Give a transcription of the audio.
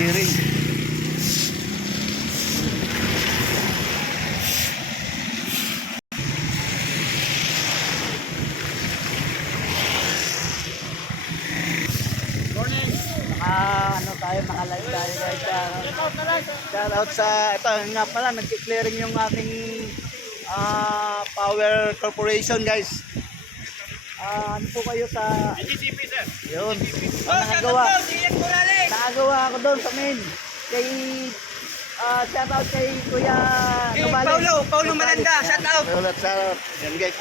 clearing. Ano tayo, makalive tayo guys. Shout out sa, ito nga pala, nag-clearing yung ating power corporation guys. Ano po kayo sa GCP sir. yun, nakagawa ako doon sa main kay shout out kay Kuya Nubales. Paulo Malanda, shout out. Shout out yan guys.